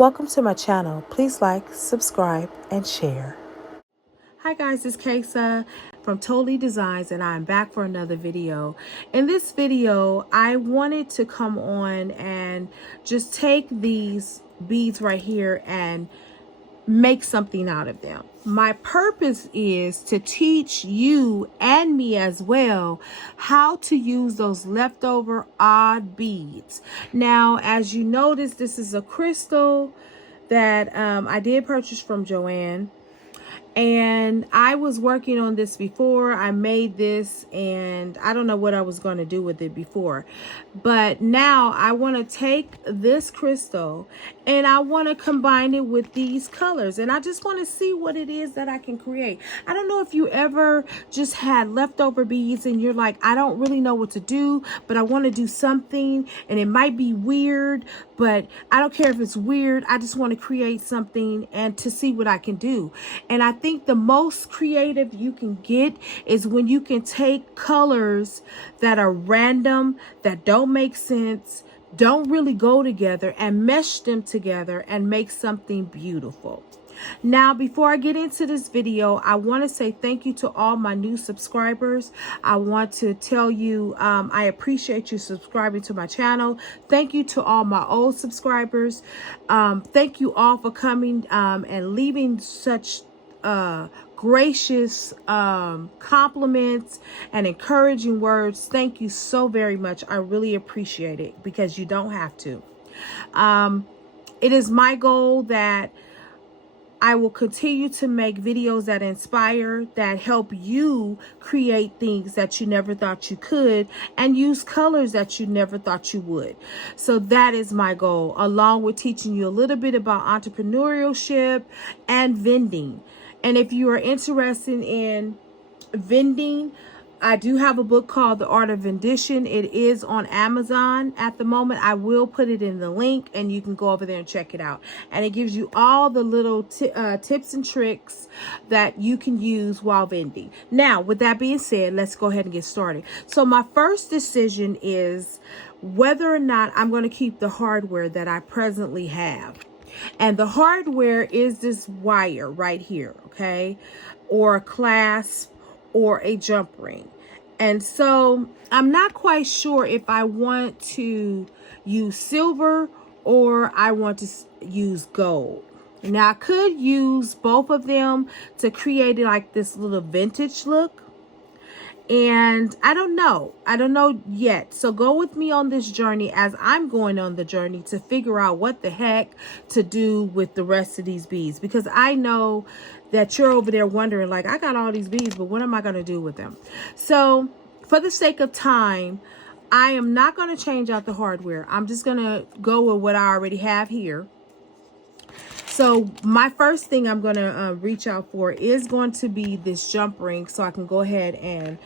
Welcome to my channel. Please like, subscribe, and share. Hi guys, it's Kasiaa from Tolee Dezigns, and I'm back for another video. In this video, I wanted to come on and just take these beads right here and make something out of them. My purpose is to teach you and me as well how to use those leftover odd beads. Now, as you notice, this is a crystal that I did purchase from Joann. And I was working on this before. I made this and I don't know what I was going to do with it before. But now I want to take this crystal and I want to combine it with these colors. And I just want to see what it is that I can create. I don't know if you ever just had leftover beads and you're like, I don't really know what to do, but I want to do something and it might be weird, but I don't care if it's weird. I just want to create something and to see what I can do. And I think the most creative you can get is when you can take colors that are random, that don't make sense, don't really go together, and mesh them together and make something beautiful. Now, before I get into this video, I want to say thank you to all my new subscribers. I want to tell you I appreciate you subscribing to my channel. Thank you to all my old subscribers. Thank you all for coming and leaving such gracious compliments and encouraging words. Thank you so very much. I really appreciate it because you don't have to. It is my goal that I will continue to make videos that inspire, that help you create things that you never thought you could, and use colors that you never thought you would. So that is my goal, along with teaching you a little bit about entrepreneurship and vending. And if you are interested in vending, I do have a book called The Art of Vending. It is on Amazon at the moment. I will put it in the link and you can go over there and check it out. And it gives you all the little tips and tricks that you can use while vending. Now, with that being said, let's go ahead and get started. So my first decision is whether or not I'm going to keep the hardware that I presently have. And the hardware is this wire right here, okay? Or a clasp or a jump ring. And so I'm not quite sure if I want to use silver or I want to use gold. Now I could use both of them to create like this little vintage look. And I don't know yet. So go with me on this journey as I'm going on the journey to figure out what the heck to do with the rest of these beads. Because I know that you're over there wondering, like, I got all these beads, but what am I going to do with them? So for the sake of time, I am not going to change out the hardware. I'm just going to go with what I already have here. So my first thing I'm going to reach out for is going to be this jump ring, so I can go ahead and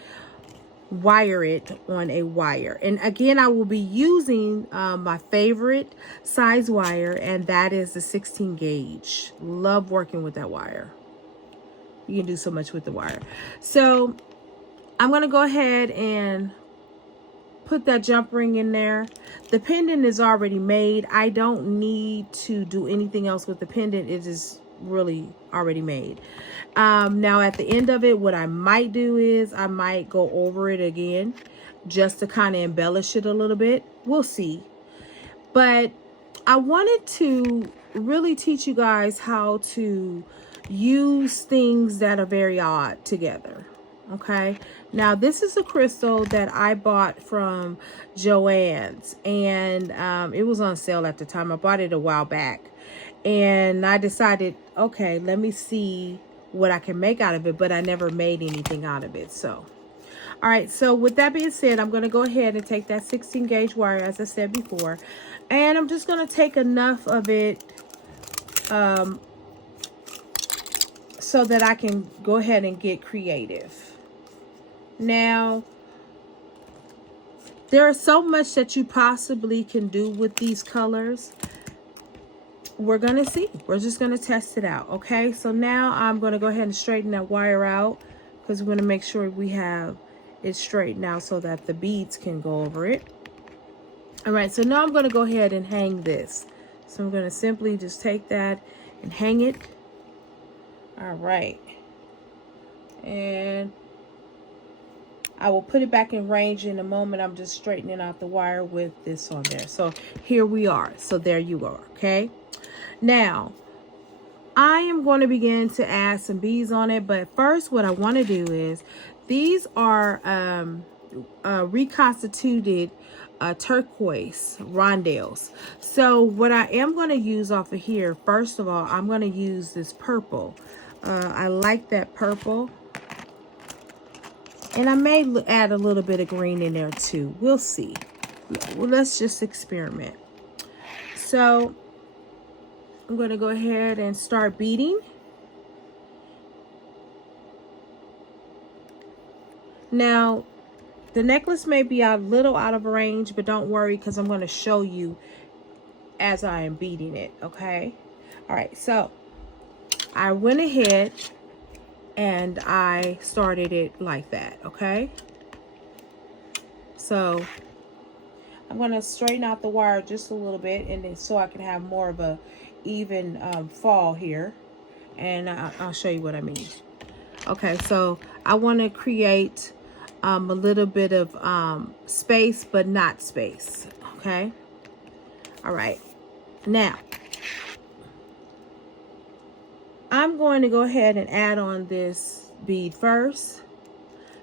wire it on a wire. And again, I will be using my favorite size wire, and that is the 16 gauge. Love working with that wire. You can do so much with the wire. So I'm going to go ahead and put that jump ring in there. The pendant is already made. I don't need to do anything else with the pendant. It is really already made. Now at the end of it, what I might do is I might go over it again just to kind of embellish it a little bit. We'll see. But I wanted to really teach you guys how to use things that are very odd together. Okay, now this is a crystal that I bought from Joann's, and it was on sale at the time. I bought it a while back, and I decided, okay, let me see what I can make out of it, but I never made anything out of it. So all right, so with that being said, I'm going to go ahead and take that 16 gauge wire, as I said before, and I'm just going to take enough of it so that I can go ahead and get creative. Now, there is so much that you possibly can do with these colors. We're going to see. We're just going to test it out, okay? So now I'm going to go ahead and straighten that wire out because we're going to make sure we have it straightened out so that the beads can go over it. All right, so now I'm going to go ahead and hang this So I'm going to simply just take that and hang it. All right. And I will put it back in range in a moment. I'm just straightening out the wire with this on there. So here we are. So there you are. Okay. Now, I am going to begin to add some beads on it. But first, what I want to do is, these are reconstituted turquoise rondelles. So what I am going to use off of here, first of all, I'm going to use this purple. I like that purple. And I may add a little bit of green in there too. We'll see. Well, let's just experiment. So I'm going to go ahead and start beading. Now, the necklace may be a little out of range, but don't worry, because I'm going to show you as I am beading it, okay? All right, so I went ahead and I started it like that, okay? So I'm going to straighten out the wire just a little bit, and then so I can have more of a even fall here, and I'll show you what I mean. Okay, so I want to create a little bit of space, but not space, okay? All right, now I'm going to go ahead and add on this bead first,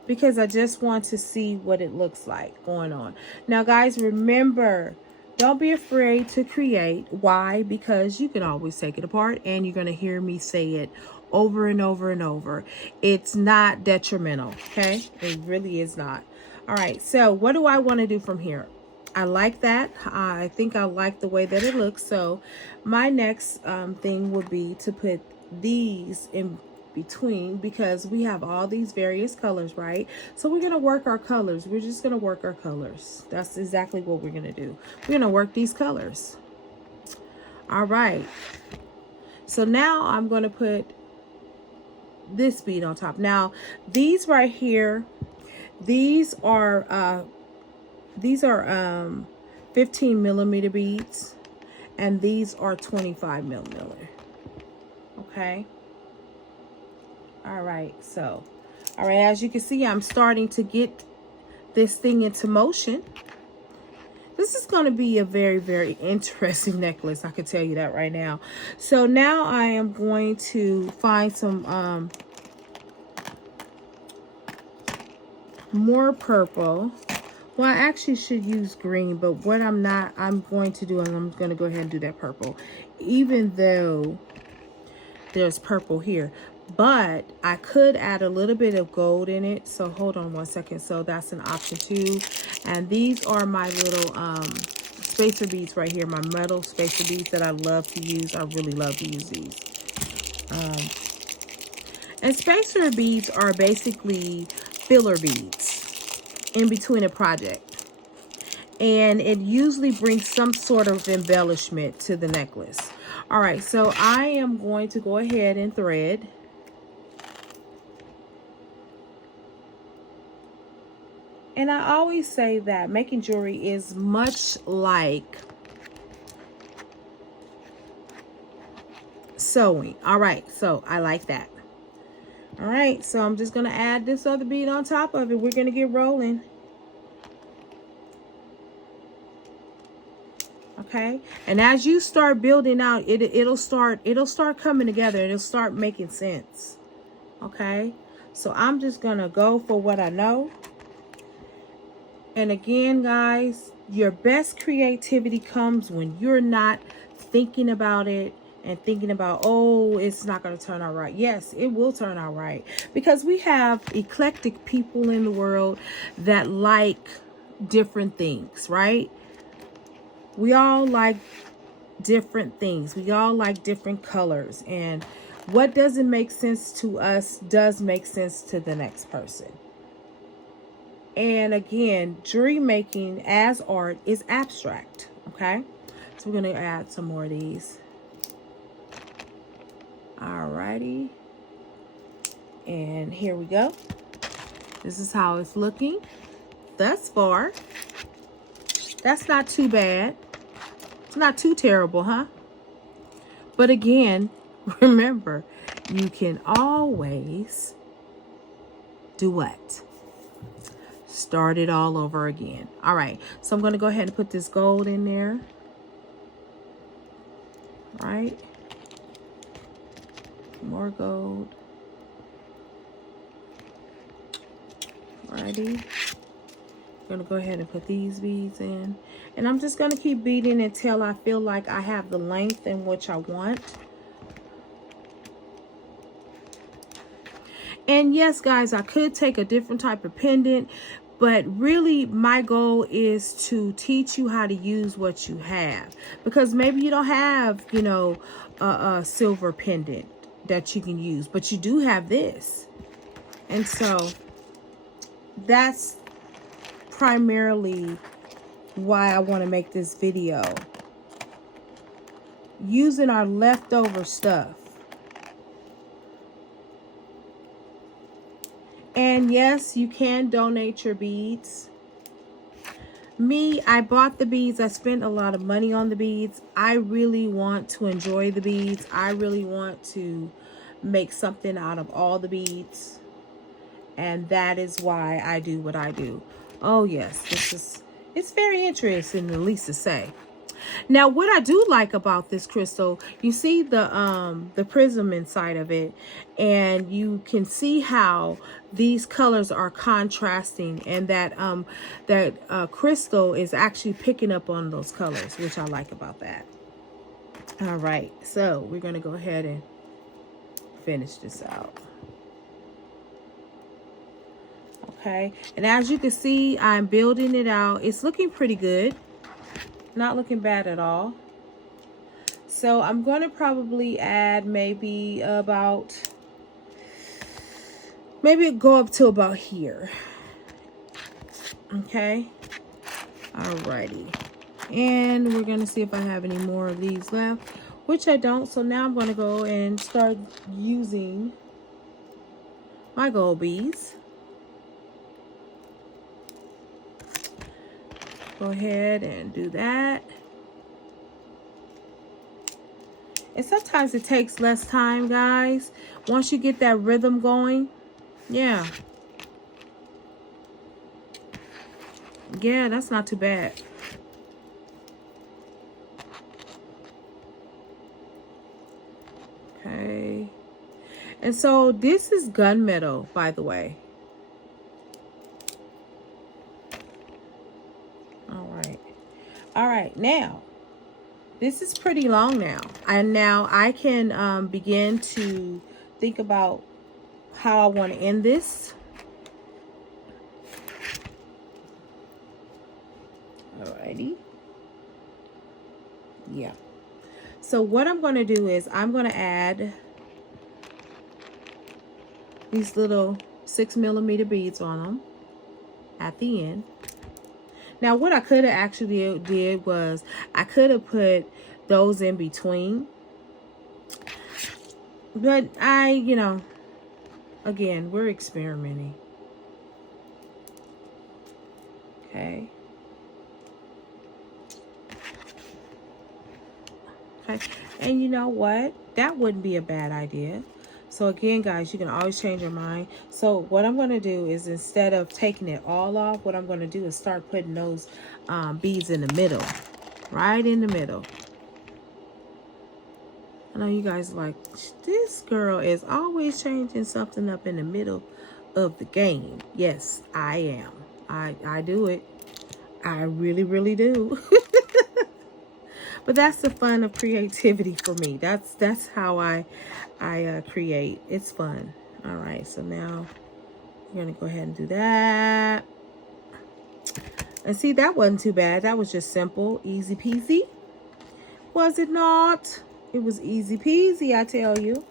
because I just want to see what it looks like going on. Now, guys, remember, don't be afraid to create. Why? Because you can always take it apart, and you're going to hear me say it over and over and over. It's not detrimental, okay? It really is not. All right, so what do I want to do from here? I like that. I think I like the way that it looks. So my next thing would be to put these in between, because we have all these various colors, right? So we're going to work our colors. We're just going to work our colors. That's exactly what we're going to do. We're going to work these colors. All right. So now I'm going to put this bead on top. Now, these right here, these are 15 millimeter beads, and these are 25 millimeter. Okay. All right. So, all right, as you can see, I'm starting to get this thing into motion. This is going to be a very, very interesting necklace. I can tell you that right now. So now I am going to find some more purple. Well, I actually should use green, but what I'm going to do is I'm going to go ahead and do that purple, even though there's purple here. But I could add a little bit of gold in it. So hold on one second. So that's an option too. And these are my little spacer beads right here. My metal spacer beads that I love to use. I really love to use these. And spacer beads are basically filler beads in between a project. And it usually brings some sort of embellishment to the necklace. All right, so I am going to go ahead and thread. And I always say that making jewelry is much like sewing. All right, so I like that. All right, so I'm just going to add this other bead on top of it. We're going to get rolling. Okay, and as you start building out, it'll start coming together. It'll start making sense. Okay, so I'm just going to go for what I know. And again, guys, your best creativity comes when you're not thinking about it and thinking about, oh, it's not going to turn out right. Yes, it will turn out right, because we have eclectic people in the world that like different things, right? We all like different things. We all like different colors. And what doesn't make sense to us does make sense to the next person. And again, jewelry making as art is abstract, okay? So we're going to add some more of these. Alrighty. And here we go. This is how it's looking thus far. That's not too bad. It's not too terrible, huh? But again, remember, you can always do what? Start it all over again. All right, so I'm going to go ahead and put this gold in there. All right. More gold. Alrighty. I'm going to go ahead and put these beads in. And I'm just going to keep beading until I feel like I have the length in which I want. And yes, guys, I could take a different type of pendant, but really my goal is to teach you how to use what you have, because maybe you don't have, you know, a silver pendant that you can use, but you do have this. And so that's primarily why I want to make this video, using our leftover stuff. And yes, you can donate your beads. Me, I bought the beads. I spent a lot of money on the beads. I really want to enjoy the beads. I really want to make something out of all the beads. And that is why I do what I do. Oh yes, it's very interesting, at least to say. Now, what I do like about this crystal, you see the prism inside of it, and you can see how these colors are contrasting, and that crystal is actually picking up on those colors, which I like about that. All right, so we're going to go ahead and finish this out. Okay, and as you can see, I'm building it out. It's looking pretty good. Not looking bad at all. So I'm going to probably add maybe go up to about here. Okay. Alrighty. And we're going to see if I have any more of these left, which I don't. So now I'm going to go and start using my gold beads. Go ahead and do that. And sometimes it takes less time, guys. Once you get that rhythm going, yeah. Yeah, that's not too bad. Okay. And so this is gunmetal, by the way. All right, now this is pretty long now, and now I can begin to think about how I want to end this. Alrighty. Yeah. So what I'm going to do is I'm going to add these little 6mm beads on them at the end. Now, what I could have actually did was I could have put those in between. But you know, again, we're experimenting. Okay. Okay. And you know what? That wouldn't be a bad idea. So again, guys, you can always change your mind. So what I'm going to do is, instead of taking it all off, what I'm going to do is start putting those beads in the middle. Right in the middle. I know you guys are like, this girl is always changing something up in the middle of the game. Yes, I am. I do it. I really, really do. But that's the fun of creativity for me. That's how I create. It's fun. All right, so now we're gonna go ahead and do that. And see, that wasn't too bad. That was just simple, easy peasy. Was it not? It was easy peasy, I tell you.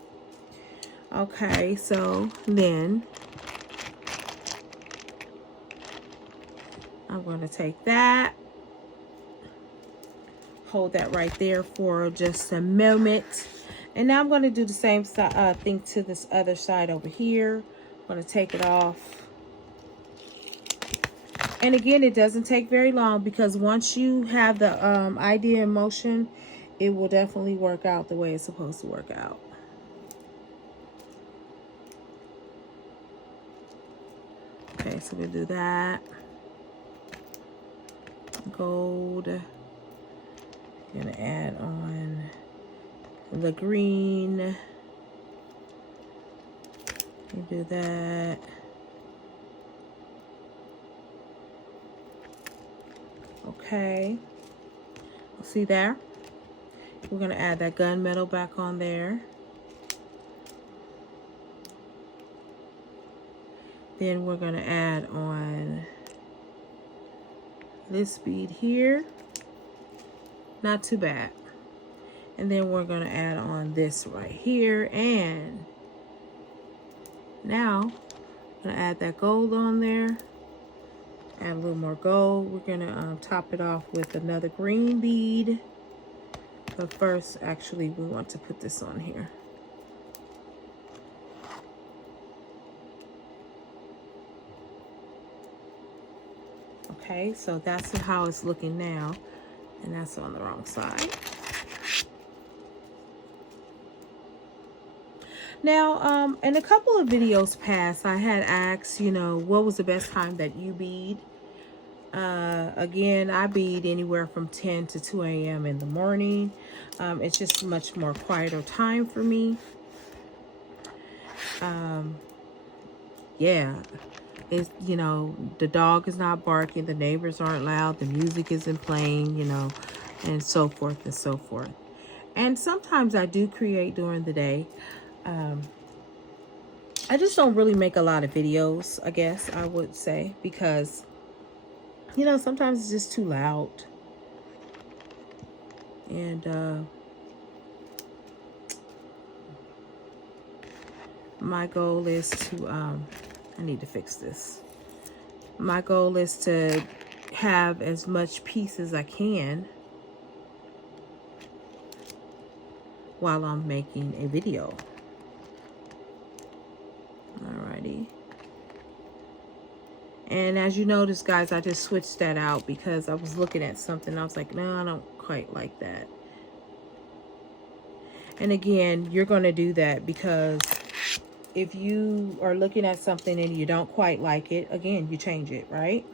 Okay, so then I'm gonna take that. Hold that right there for just a moment. And now I'm going to do the same thing to this other side over here. I'm going to take it off. And again, it doesn't take very long, because once you have the idea in motion, it will definitely work out the way it's supposed to work out. Okay, so we'll do that. Gold. I'm gonna add on the green. You do that. Okay. See there? We're gonna add that gunmetal back on there. Then we're gonna add on this bead here. Not too bad. And then we're gonna add on this right here. And now I'm gonna add that gold on there. Add a little more gold. We're gonna top it off with another green bead. But first, actually, we want to put this on here. Okay, so that's how it's looking now. And that's on the wrong side. Now, in a couple of videos past, I had asked, you know, what was the best time that you bead? Again, I bead anywhere from 10 to 2 a.m. in the morning. It's just much more quieter time for me. Yeah, it's, you know, the dog is not barking, the neighbors aren't loud, the music isn't playing, you know, and so forth and so forth. And sometimes I do create during the day. I just don't really make a lot of videos, I guess I would say, because, you know, sometimes it's just too loud. And my goal is to, I need to fix this. My goal is to have as much peace as I can while I'm making a video. Alrighty. And as you notice, guys, I just switched that out because I was looking at something. I was like, no, I don't quite like that. And again, you're going to do that because if you are looking at something and you don't quite like it, again, you change it, right?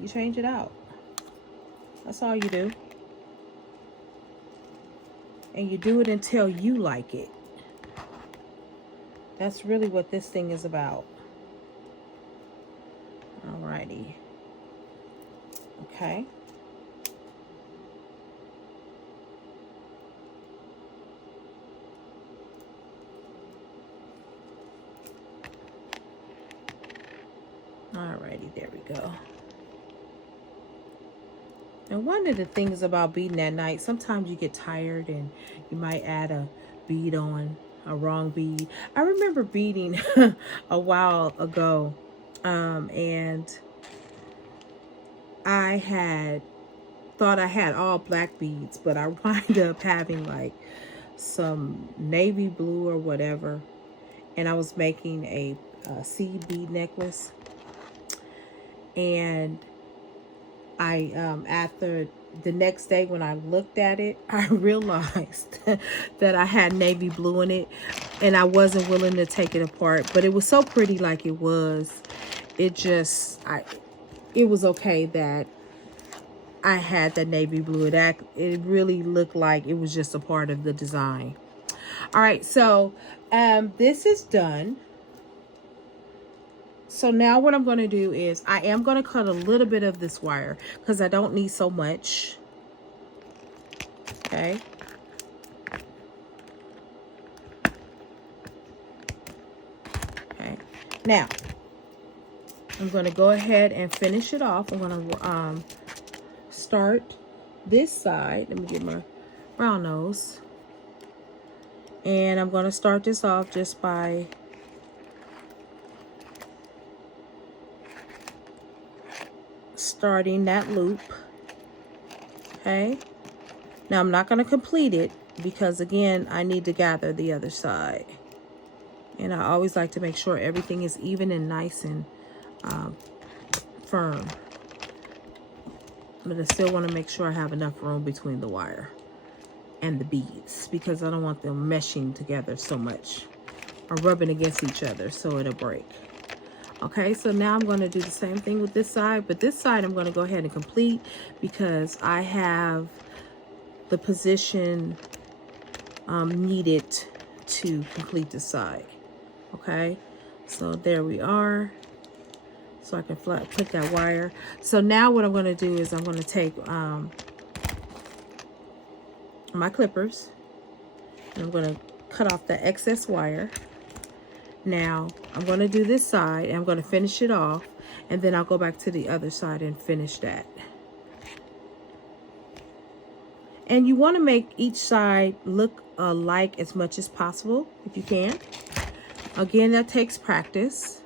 You change it out. That's all you do. And you do it until you like it. That's really what this thing is about. Alrighty. Okay. Alrighty, there we go. And one of the things about beading at night, sometimes you get tired and you might add a bead on, a wrong bead. I remember beading a while ago, and I had thought I had all black beads, but I wound up having like some navy blue or whatever, and I was making a seed bead necklace. And I after the next day when I looked at it, I realized that I had navy blue in it, and I wasn't willing to take it apart. But it was so pretty like it was. It just, it was okay that I had that navy blue. It really looked like it was just a part of the design. All right, so this is done. So now what I'm going to do is I am going to cut a little bit of this wire because I don't need so much. Okay. Okay. Now, I'm going to go ahead and finish it off. I'm going to start this side. Let me get my round nose. And I'm going to start this off just by starting that loop. Okay. Now I'm not going to complete it because again, I need to gather the other side. And I always like to make sure everything is even and nice and firm. But I still want to make sure I have enough room between the wire and the beads, because I don't want them meshing together so much or rubbing against each other so it'll break. Okay, so now I'm going to do the same thing with this side, but this side I'm going to go ahead and complete because I have the position needed to complete the side. Okay, so there we are. So I can put that wire. So now what I'm going to do is I'm going to take my clippers and I'm going to cut off the excess wire. Now I'm going to do this side and I'm going to finish it off, and then I'll go back to the other side and finish that. And you want to make each side look alike as much as possible if you can. Again, that takes practice,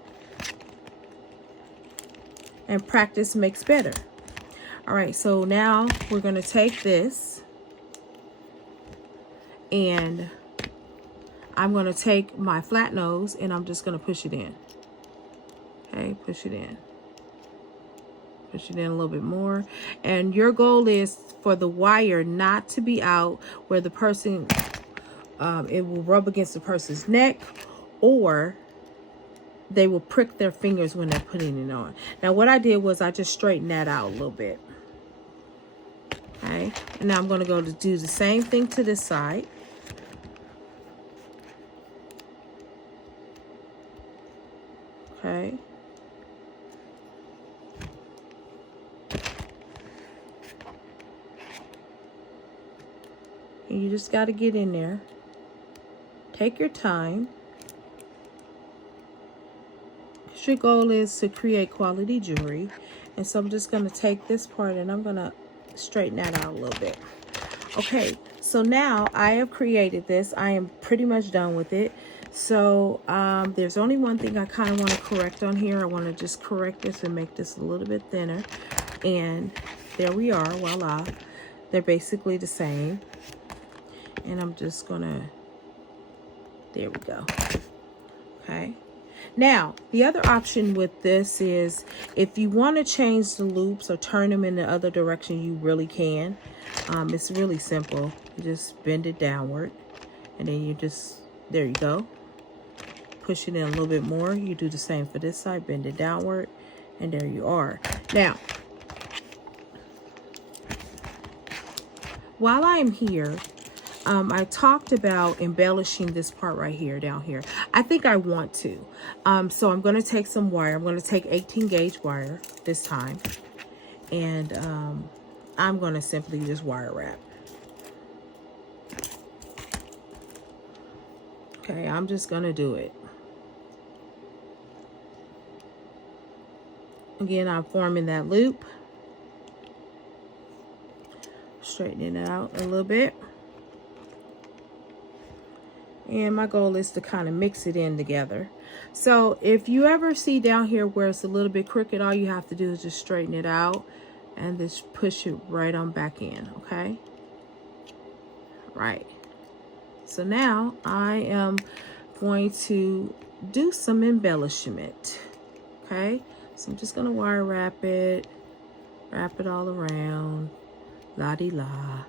and practice makes better. All right, so now we're going to take this and I'm going to take my flat nose and I'm just going to push it in. Okay, push it in. Push it in a little bit more. And your goal is for the wire not to be out where the person, it will rub against the person's neck, or they will prick their fingers when they're putting it on. Now what I did was I just straightened that out a little bit. Okay, and now I'm going to go to do the same thing to this side. Okay. And you just got to get in there. Take your time. Your goal is to create quality jewelry. And so I'm just going to take this part and I'm going to straighten that out a little bit. Okay, so now I have created this. I am pretty much done with it. So there's only one thing I kind of want to correct on here. I want to just correct this and make this a little bit thinner. And there we are, voila. They're basically the same. And I'm just going to, there we go. Okay. Now, the other option with this is if you want to change the loops or turn them in the other direction, you really can. It's really simple. You just bend it downward and then you just, there you go. Push it in a little bit more. You do the same for this side, bend it downward, and there you are. Now, while I'm here, I talked about embellishing this part right here, down here. I think I want to. So I'm going to take some wire. I'm going to take 18 gauge wire this time. And I'm going to simply just wire wrap. Okay, I'm just going to do it. Again, I'm forming that loop. Straightening it out a little bit. And my goal is to kind of mix it in together. So if you ever see down here where it's a little bit crooked, all you have to do is just straighten it out and just push it right on back in, okay? Right. So now I am going to do some embellishment, okay? So I'm just going to wire wrap it all around, la-di-la.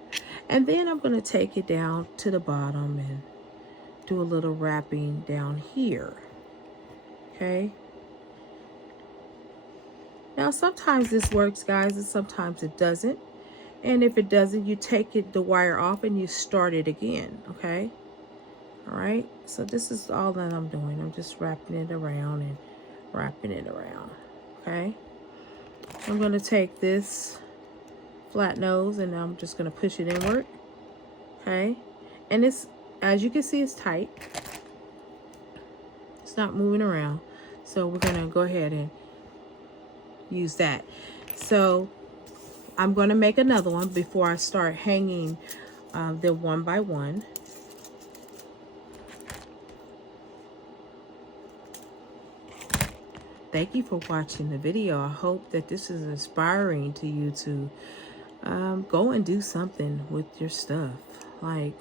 And then I'm going to take it down to the bottom and do a little wrapping down here, okay? Now, sometimes this works, guys, and sometimes it doesn't. And if it doesn't, you take the wire off and you start it again, okay? All right, so this is all that I'm doing. I'm just wrapping it around and wrapping it around, okay? I'm going to take this flat nose and I'm just going to push it inward, okay? And it's, as you can see, it's tight. It's not moving around. So we're going to go ahead and use that. So I'm going to make another one before I start hanging them one by one. Thank you for watching the video. I hope that this is inspiring to you to go and do something with your stuff. Like,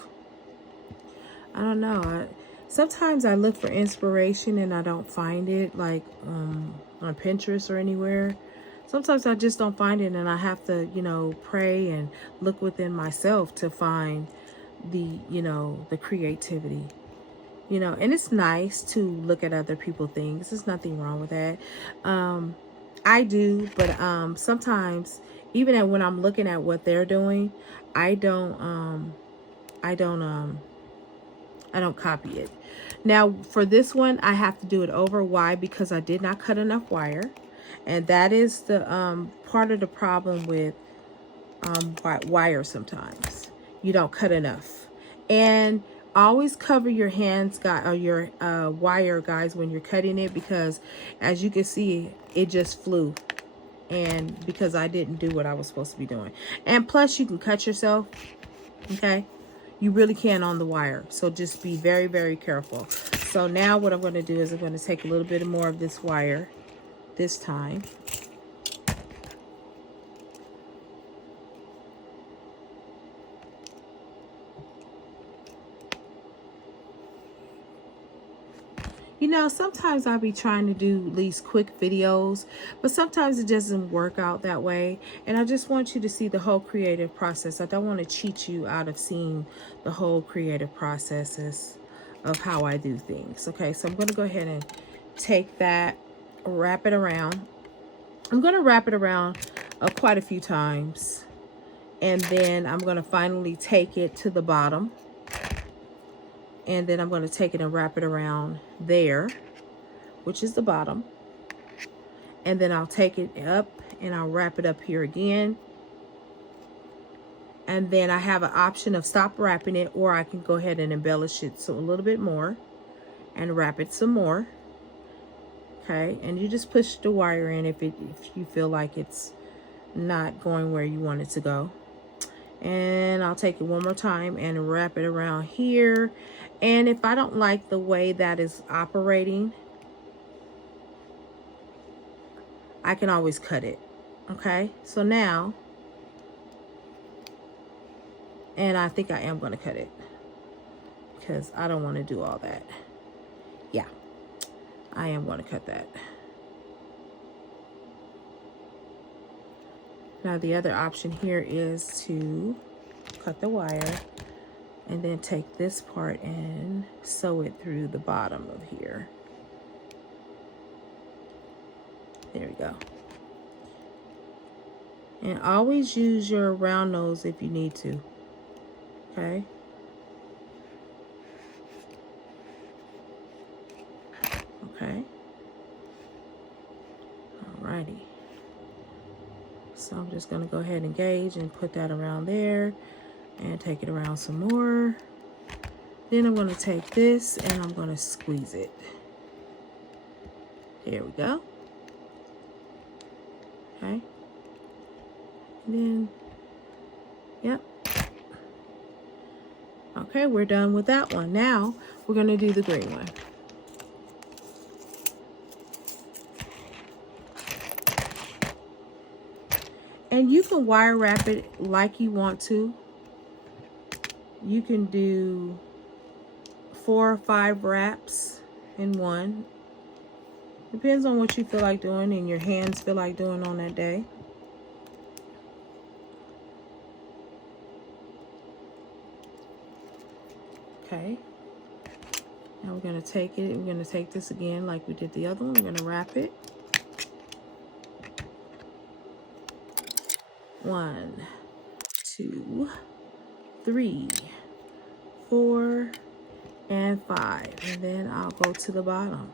I don't know. Sometimes I look for inspiration and I don't find it, like on Pinterest or anywhere. sometimes I just don't find it, and I have to, you know, pray and look within myself to find the, you know, the creativity. You know, and it's nice to look at other people's things. There's nothing wrong with that. I do, but sometimes even when I'm looking at what they're doing, I don't copy it. Now for this one, I have to do it over. Why? Because I did not cut enough wire. And that is the part of the problem with wire sometimes. You don't cut enough. And always cover your hands, guys, or your wire, guys, when you're cutting it, because as you can see, it just flew. And because I didn't do what I was supposed to be doing. And plus, you can cut yourself, okay? You really can on the wire. So just be very, very careful. So now what I'm going to do is I'm going to take a little bit more of this wire this time. You know, sometimes I'll be trying to do these quick videos, but sometimes it doesn't work out that way. And I just want you to see the whole creative process. I don't want to cheat you out of seeing the whole creative processes of how I do things. Okay, so I'm going to go ahead and take that, wrap it around. I'm going to wrap it around quite a few times. And then I'm going to finally take it to the bottom. And then I'm going to take it and wrap it around there, which is the bottom. And then I'll take it up and I'll wrap it up here again. And then I have an option of stop wrapping it, or I can go ahead and embellish it so a little bit more and wrap it some more. Okay, and you just push the wire in if you feel like it's not going where you want it to go. And I'll take it one more time and wrap it around here. And if I don't like the way that is operating, I can always cut it. Okay, so now, and I think I am going to cut it because I don't want to do all that. Yeah, I am going to cut that. Now the other option here is to cut the wire and then take this part and sew it through the bottom of here. There we go. And always use your round nose if you need to. Okay. Okay. Alrighty. So I'm just going to go ahead and gauge and put that around there and take it around some more. Then I'm going to take this and I'm going to squeeze it. There we go. Okay. And then, yep. Okay, we're done with that one. Now we're going to do the green one. And you can wire wrap it like you want to. You can do 4 or 5 wraps in one. Depends on what you feel like doing and your hands feel like doing on that day. Okay. Now we're going to take it. We're going to take this again like we did the other one. We're going to wrap it. 1, 2, 3, 4, and 5. And then I'll go to the bottom.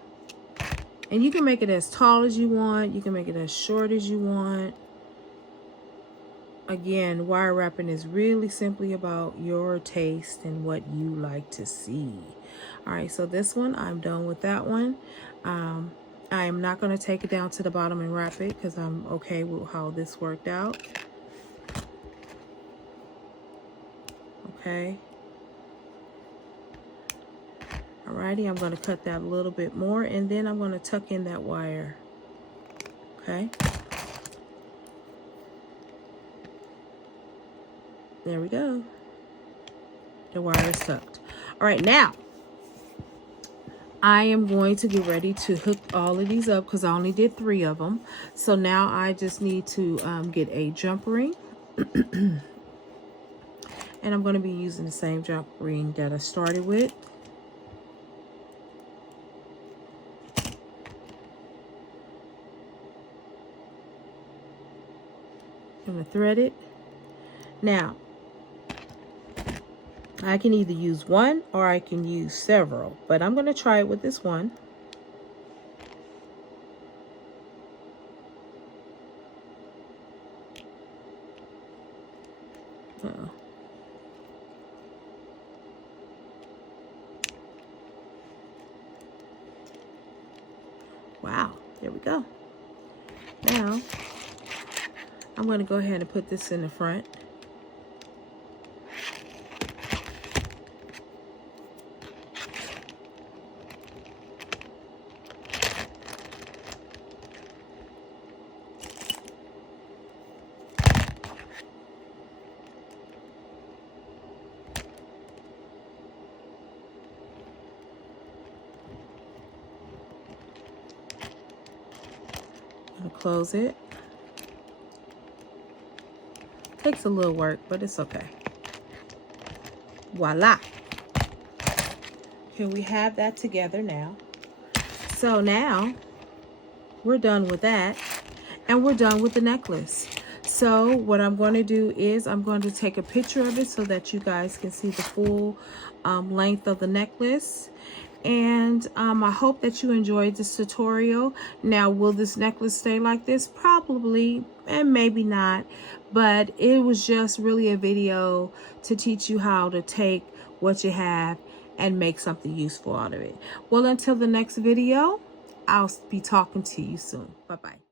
And you can make it as tall as you want. You can make it as short as you want. Again, wire wrapping is really simply about your taste and what you like to see. All right, so this one, I'm done with that one. I am not going to take it down to the bottom and wrap it because I'm okay with how this worked out. Okay. Alrighty, I'm going to cut that a little bit more and then I'm going to tuck in that wire. Okay. There we go. The wire is tucked. All right, now I am going to get ready to hook all of these up because I only did 3 of them. So now I just need to get a jump ring. And I'm going to be using the same jump ring that I started with. I'm going to thread it. Now, I can either use one or I can use several, but I'm going to try it with this one. Wow, there we go. Now, I'm going to go ahead and put this in the front. Close it. Takes a little work, but it's okay. Voila. Here we have that together now. So now we're done with that, and we're done with the necklace. So what I'm going to do is I'm going to take a picture of it so that you guys can see the full length of the necklace. And I hope that you enjoyed this tutorial. Now, will this necklace stay like this? Probably, and maybe not. But it was just really a video to teach you how to take what you have and make something useful out of it. Well, until the next video, I'll be talking to you soon. Bye-bye.